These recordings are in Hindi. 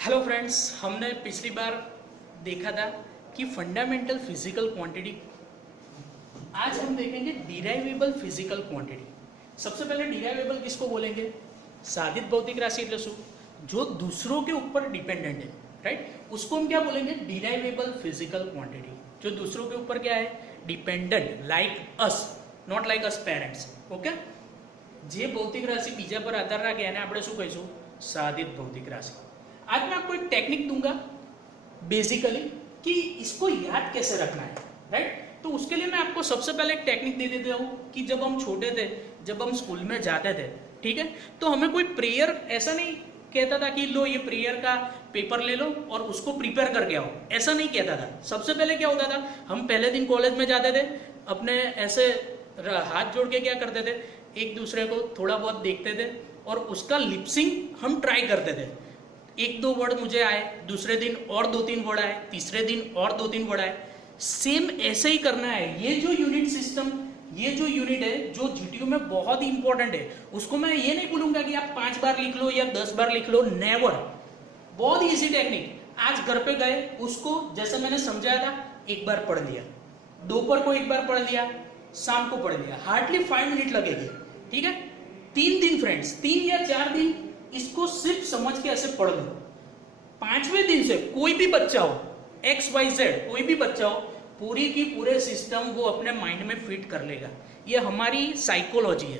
हेलो फ्रेंड्स, हमने पिछली बार देखा था कि फंडामेंटल फिजिकल क्वांटिटी। आज हम देखेंगे डिराइवेबल फिजिकल क्वांटिटी। सबसे पहले डिराइवेबल किसको बोलेंगे? साधित भौतिक राशि लसु जो दूसरों के ऊपर डिपेंडेंट है, राइट? उसको हम क्या बोलेंगे? Derivable physical quantity. जो दूसरों के ऊपर क्या है? Dependent, like us, not like us parents. Okay, जे भौतिक राशि बीजा पर आधार राखे એને આપણે શું કહીશું? साधित भौतिक राशि। आज मैं आपको एक टेक्निक दूंगा बेसिकली कि इसको याद कैसे रखना है, राइट? तो उसके लिए मैं आपको सबसे पहले एक टेक्निक दे देता हूँ कि जब हम छोटे थे, जब हम स्कूल में जाते थे, ठीक है, तो हमें कोई प्रेयर ऐसा नहीं कहता था कि लो ये प्रेयर का पेपर ले लो और उसको प्रिपेयर करके आओ, ऐसा नहीं कहता था। सबसे पहले क्या होता था, हम पहले दिन कॉलेज में जाते थे, अपने ऐसे हाथ जोड़ के क्या करते थे, एक दूसरे को थोड़ा बहुत देखते थे और उसका लिपसिंग हम ट्राई करते थे। एक दो वर्ड मुझे आए, दूसरे दिन और दो तीन वर्ड आए, तीसरे दिन और दो तीन वर्ड आए। सेम ऐसे ही करना है। ये जो यूनिट सिस्टम, ये जो यूनिट है जो जीटीयू में बहुत ही इंपॉर्टेंट है, उसको मैं ये नहीं बोलूंगा कि आप 5 बार लिख लो या 10 बार लिख लो, नेवर। बहुत इजी टेक्निक। आज घर पे गए, उसको जैसे मैंने समझाया था एक बार पढ़ लिया, दोपहर को एक बार पढ़ लिया, शाम को पढ़ लिया, हार्डली 5 मिनट लगेंगे, ठीक है? 3 दिन फ्रेंड्स, 3 या 4 दिन इसको सिर्फ समझ के ऐसे पढ़ लो। 5वें दिन से कोई भी बच्चा हो, XYZ कोई भी बच्चा हो, पूरी की पूरे सिस्टम वो अपने माइंड में फिट कर लेगा। ये हमारी साइकोलॉजी है।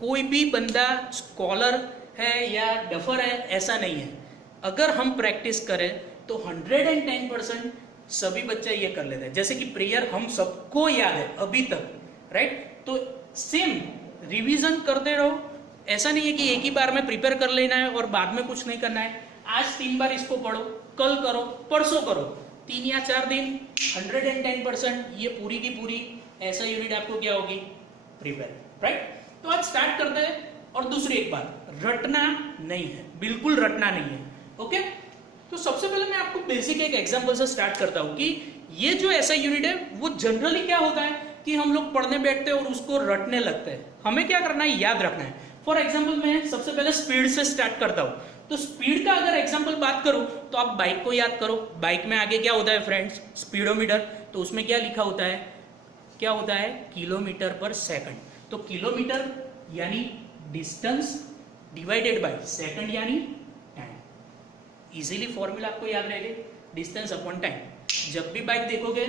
कोई भी बंदा स्कॉलर है या डफर है, ऐसा नहीं है। अगर हम प्रैक्टिस करें तो 110% सभी बच्चे ये कर लेते हैं। जैसे कि प्रेयर हम सबको याद है अभी तक, राइट? तो सेम रिवीजन करते रहो। ऐसा नहीं है कि एक ही बार में प्रिपेयर कर लेना है और बाद में कुछ नहीं करना है। आज 3 बार इसको पढ़ो, कल करो, परसों करो, 3 या 4 दिन 110% ये पूरी की पूरी ऐसा यूनिट आपको क्या होगी? Prepare, right? तो आज स्टार्ट करते हैं। और दूसरी एक बात, रटना नहीं है, बिल्कुल रटना नहीं है। ओके, तो सबसे पहले मैं आपको बेसिक एक एग्जांपल से स्टार्ट करता हूं कि ये जो ऐसा यूनिट है वो जनरली क्या होता है कि हम लोग पढ़ने बैठते हैं और उसको रटने लगते हैं। हमें क्या करना है? याद रखना है। फॉर एग्जाम्पल मैं सबसे पहले स्पीड से स्टार्ट करता हूं। तो स्पीड का अगर एग्जाम्पल बात करूं तो आप बाइक को याद करो। बाइक में आगे क्या होता है फ्रेंड्स? स्पीडोमीटर। तो उसमें क्या लिखा होता है? क्या होता है? किलोमीटर पर सेकंड। तो किलोमीटर यानी डिस्टेंस डिवाइडेड बाय सेकंड यानी टाइम। इजीली फॉर्मूला आपको याद रहेगा, डिस्टेंस अपॉन टाइम। जब भी बाइक देखोगे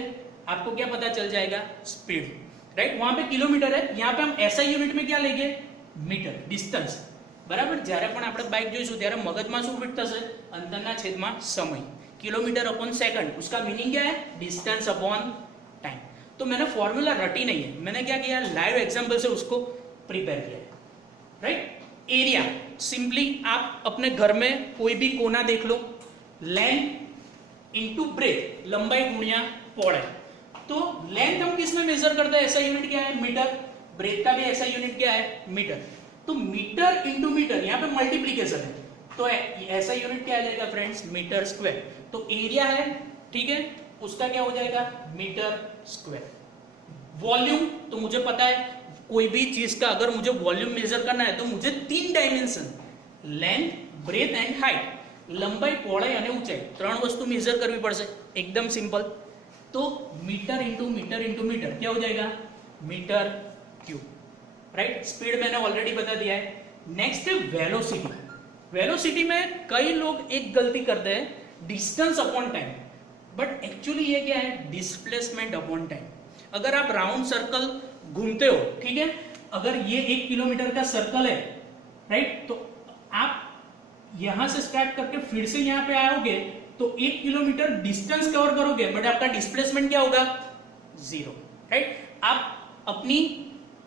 आपको क्या पता चल जाएगा? Speed, right? वहां पे किलोमीटर है, यहाँ पे हम ऐसा यूनिट में क्या लेंगे? मीटर, डिस्टेंस, बराबर? જ્યારે પણ આપણે બાઇક જોઈશું ત્યારે મગજમાં શું ફિટ થશે? અંતરના છેદમાં સમય, કિલોમીટર अपॉन सेकंड। उसका मीनिंग क्या है? Distance upon time. तो मैंने फॉर्मूला रटी नहीं है, मैंने क्या किया? लाइव एग्जांपल से उसको प्रिपेयर किया, राइट? एरिया, सिंपली आप अपने घर में कोई भी कोना देख लो, लेंथ इनटू ब्रेथ, लंबाई गुणिया पौड़ाई। तो लेंथ हम किस में मेजर करते हैं? ऐसा यूनिट क्या है? मीटर। ब्रेथ का भी ऐसा यूनिट क्या है? मीटर। तो मीटर इंटू मीटर, यहाँ पे मल्टीप्लीकेशन है, तो ऐसा यूनिट क्या आ जाएगा फ्रेंड्स? Metre square. तो एरिया है, ठीक है, उसका क्या हो जाएगा? Metre square. वॉल्यूम, तो मुझे पता है कोई भी चीज का अगर मुझे वॉल्यूम मेजर करना है तो मुझे 3 dimension, length, breadth and height, लंबाई, पહોળાઈ અને ઊંચાઈ, 3 વસ્તુ मेजर करवी पड़શે। एकदम सिंपल। तो metre into metre into metre क्या हो जाएगा? Metre cube, right? स्पीड मैंने ऑलरेडी बता दिया है। नेक्स्ट है वेलोसिटी। वेलोसिटी में कई लोग एक गलती करते हैं, distance upon time, but actually ये क्या है? Displacement upon time. अगर आप राउंड सर्कल घूमते हो, ठीक है, अगर ये 1 किलोमीटर का सर्कल है, राइट, तो आप यहां से स्टार्ट करके फिर से यहां पे आओगे तो 1 किलोमीटर डिस्टेंस कवर करोगे, बट आपका डिस्प्लेसमेंट क्या होगा? 0, राइट? आप अपनी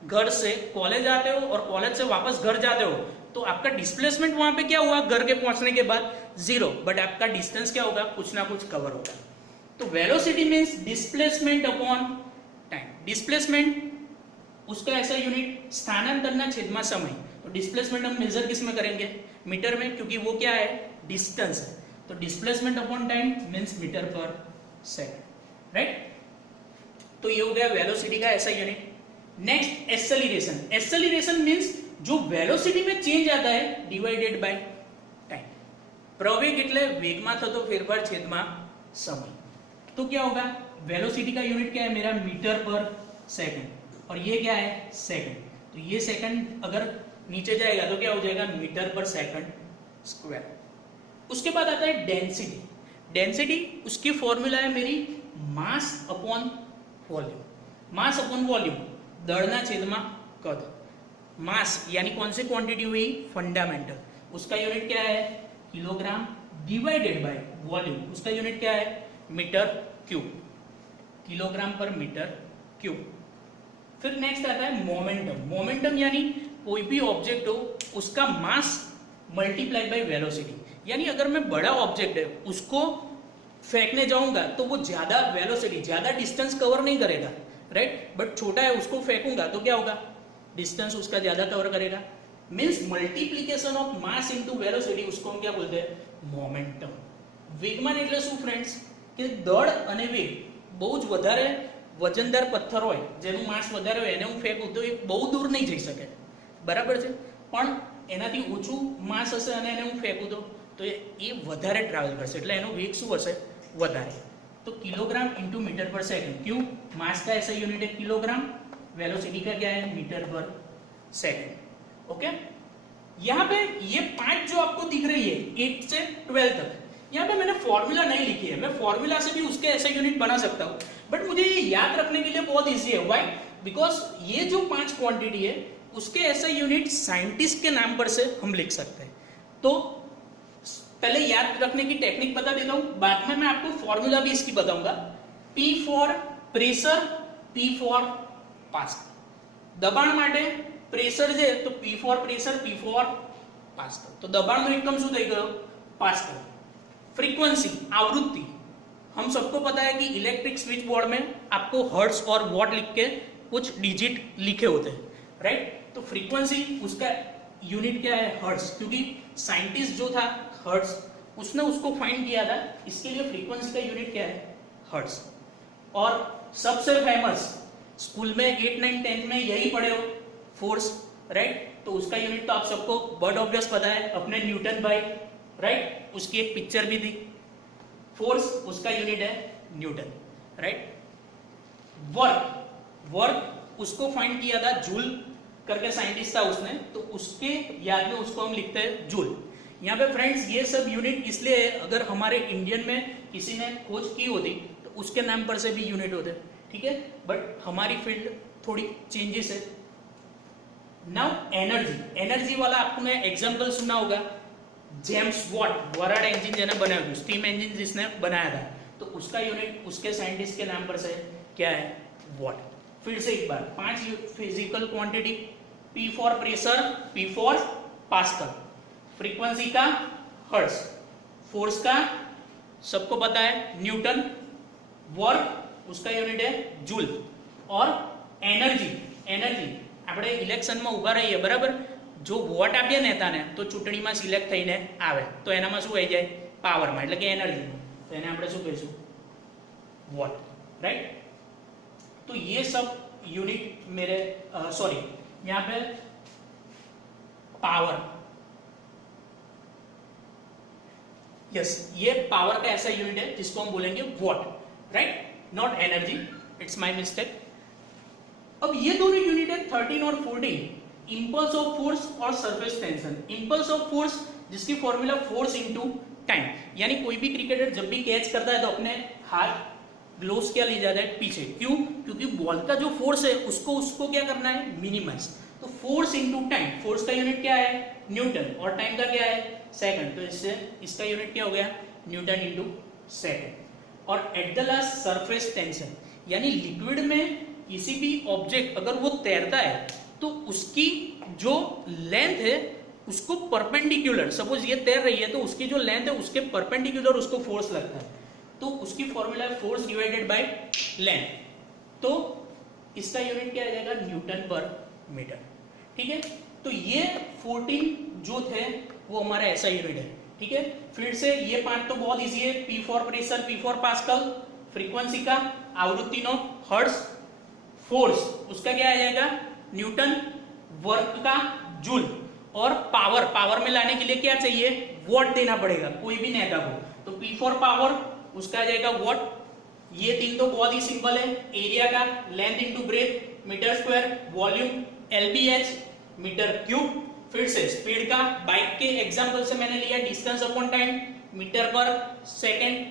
घर से कॉलेज आते हो और कॉलेज से वापस घर जाते हो तो आपका डिस्प्लेसमेंट वहां पे क्या हुआ? घर के पहुंचने के बाद 0, बट आपका डिस्टेंस क्या होगा? कुछ ना कुछ कवर होगा। तो velocity means displacement upon time. Displacement उसका ऐसा यूनिट स्थानांतरना छेदमा समय। तो डिस्प्लेसमेंट हम मेजर किस में करेंगे? मीटर में, क्योंकि वो क्या है? डिस्टेंस है। तो displacement upon time means metre per second, right? तो ये हो गया वेलोसिटी का ऐसा unit. Next acceleration. Acceleration means जो वेलोसिटी में चेंज आता है डिवाइडेड बाय टाइम। प्रवेग એટલે વેગમાં થતો ફેરફાર છેદમાં સમય. तो क्या होगा, वेलोसिटी का यूनिट क्या है मेरा, मीटर पर सेकंड, और ये क्या है, सेकंड. तो ये सेकंड अगर नीचे जाएगा तो क्या हो जाएगा, मीटर पर सेकंड स्क्वायर. उसके बाद आता है डेंसिटी. डेंसिटी उसकी फॉर्मूला है मेरी mass upon volume. Mass upon volume, दળના છેદમાં કદ. मास यानी कौन सी क्वांटिटी हुई, फंडामेंटल. उसका यूनिट क्या है, किलोग्राम डिवाइडेड बाय वॉल्यूम. उसका यूनिट क्या है, metre cube. Kilogram per metre cube. फिर नेक्स्ट आता है मोमेंटम. मोमेंटम यानी कोई भी ऑब्जेक्ट हो उसका मास मल्टीप्लाई बाय वेलोसिटी. यानी अगर मैं बड़ा ऑब्जेक्ट है उसको फेंकने जाऊंगा तो वो ज्यादा वेलोसिटी, ज्यादा डिस्टेंस कवर नहीं करेगा, राइट. बट छोटा है उसको फेंकूंगा तो क्या होगा, डिस्टेंस उसका ज्यादा कवर करेगा. Means multiplication of mass into velocity, उसको हम क्या बोलते हैं, मोमेंटम. વેગમાન એટલે શું ફ્રેન્ડ્સ, કે દળ અને વેગ બહુ જ વધારે વજનદાર પથ્થર હોય જેનું માસ વધારે હોય એને હું ફેંકું તો એ બહુ દૂર નહીં જઈ શકે, બરાબર છે. પણ એનાથી ઓછું માસ હશે અને એને હું ફેંકું તો એ વધારે ટ્રાવેલ કરશે, એટલે એનો વેગ શું હશે, વધારે. तो kilogram into metre per second. क्यों, मास का ऐसा यूनिट है किलोग्राम, वेलोसिटी का क्या है, मीटर पर सेकंड. ओके. यहाँ पे ये 5 जो आपको दिख रही है 8 से 12 तक, यहाँ पे मैंने फॉर्मूला नहीं लिखी है. मैं फॉर्मूला से भी उसके ऐसा यूनिट बना सकता हूँ, बट मुझे ये याद रखने के लिए बहुत इजी है. व्हाई, बिकॉज ये जो 5 क्वांटिटी है उसके ऐसा यूनिट साइंटिस्ट के नाम पर से हम लिख सकते हैं. तो पहले याद रखने की टेक्निक बता देता हूं, बाद में मैं आपको फॉर्मूला भी इसकी बताऊंगा. P for pressure, P for pascal. દબાણ માટે પ્રેશર છે તો P for pressure, P for pascal. તો દબાણનો એકમ શું થઈ ગયો, પાસ્કલ. फ्रीक्वेंसी, आवृत्ति, हम सबको पता है कि इलेक्ट्रिक स्विच बोर्ड में आपको हर्ट्ज और वॉट लिख के कुछ डिजिट लिखे होते हैं, राइट. तो फ्रीक्वेंसी उसका यूनिट क्या है, हर्ट्ज, क्योंकि साइंटिस्ट जो था हर्ट्ज उसने उसको फाइंड किया था, इसके लिए फ्रीक्वेंसी का यूनिट क्या है, हर्ट्ज. और सबसे फेमस स्कूल में 8, 9, 10 में यही पढ़े हो, फोर्स, राइट. तो उसका यूनिट तो आप सबको बर्ड ऑब्वियस पता है, अपने न्यूटन बाय, राइट. उसकी एक पिक्चर भी थी. फोर्स उसका यूनिट है न्यूटन, राइट. वर्क, वर्क उसको फाइंड किया था जूल करके साइंटिस्ट था उसने, तो उसके याद में उसको हम लिखते हैं जूल. यहाँ पे फ्रेंड्स ये सब यूनिट इसलिए है, अगर हमारे इंडियन में किसी ने खोज की होती तो उसके नाम पर से भी यूनिट होते, ठीक है. बट हमारी फील्ड थोड़ी चेंजेस है. नाउ एनर्जी, एनर्जी वाला आपने एग्जांपल सुना होगा, जेम्स वॉट, वराड इंजन जिसने बनाया था, स्टीम इंजन जिसने बनाया था, तो उसका यूनिट उसके साइंटिस्ट के नाम पर से क्या है, वॉट. फिर से एक बार 5 physical quantity, P for pressure, P for pascal, frequency का हर्ट्ज, फोर्स का सबको पता है न्यूटन, वर्क उसका यूनिट है जूल, और एनर्जी, एनर्जी આપણે ઇલેક્શનમાં ઊભા રહીએ, બરાબર, જો વોટ આપીએ નેતાને તો ચૂંટણીમાં સિલેક્ટ થઈને આવે તો એનામાં શું આવી જાય, પાવરમાં, એટલે કે એનર્જીમાં, તો એને આપણે શું કહીશું, વોટ, રાઈટ. तो ये सब यूनिट मेरे सॉरी यहाँ पे पावर, यस, ये पावर का ऐसा यूनिट है जिसको हम बोलेंगे what, right, not energy, it's my mistake. अब ये दोनों यूनिट है 13 और 14, इंपल्स ऑफ फोर्स और surface tension. Impulse of force जिसकी फॉर्मूला फोर्स इनटू टाइम, यानी कोई भी क्रिकेटर जब भी कैच करता है तो अपने हाथ ग्लोव्स क्या ले जाता है पीछे, क्यों, क्योंकि बॉल का जो फोर्स है उसको क्या करना है, मिनिमाइज. तो फोर्स इनटू टाइम, फोर्स का यूनिट क्या है, न्यूटन, और टाइम का क्या है, सेकंड. तो इससे इसका यूनिट क्या हो गया, न्यूटन इनटू सेकंड. और at the last surface tension, यानी लिक्विड में किसी भी ऑब्जेक्ट अगर वो तैरता है तो उसकी जो लेंथ है उसको परपेंडिकुलर, सपोज ये तैर रही है तो उसकी जो लेंथ है उसके परपेंडिकुलर उसको फोर्स लगता है, तो उसकी फॉर्मूला है फोर्स डिवाइडेड बाय लेंथ. तो इसका यूनिट क्या आ जाएगा, न्यूटन पर मीटर, ठीक है. तो ये 14 जो थे वो हमारा ऐसा यूनिट है, ठीक है. फिर से ये 5 तो बहुत इजी है, P for pressure, P for pascal, frequency का आवृत्ति नो हर्ट्ज, फोर्स उसका क्या आ जाएगा, न्यूटन, वर्क का जूल, और पावर, पावर में लाने के लिए क्या चाहिए, वॉट देना पड़ेगा कोई भी नेता को, तो P फॉर पावर उसका आ जाएगा वॉट। ये तीन तो बहुत ही सिंपल है, एरिया का length into breadth metre square, volume LBH metre cube. फिर से स्पीड का बाइक के एग्जांपल से मैंने लिया distance upon time metre per second,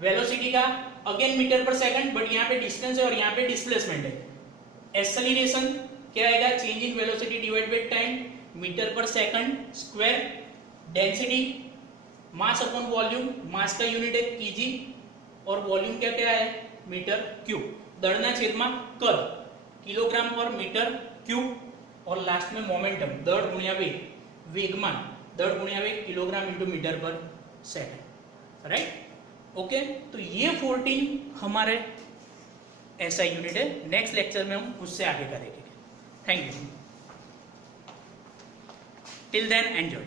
velocity का again metre per second, but यहाँ पे डिस्टेंस है और यहाँ पे डिस्प्लेसमेंट है। एक्सेलरेशन क्या आएगा, change in velocity divide by time metre per second square. Density mass upon volume, mass का यूनिट है केजी और वॉल्यूम क्या क्या है मीटर क्यूब। दળના છેદમાં કદ કિલોગ્રામ પર મીટર ક્यूब और लास्ट में मोमेंटम दળ गुणिया वेग, वेगमान दળ गुणिया वेग kilogram into metre per second, right. Okay, तो ये 14 हमारे ऐसा यूनिट है। नेक्स्ट लेक्चर में हम उससे आगे करेंगे। Thank you, till then enjoy.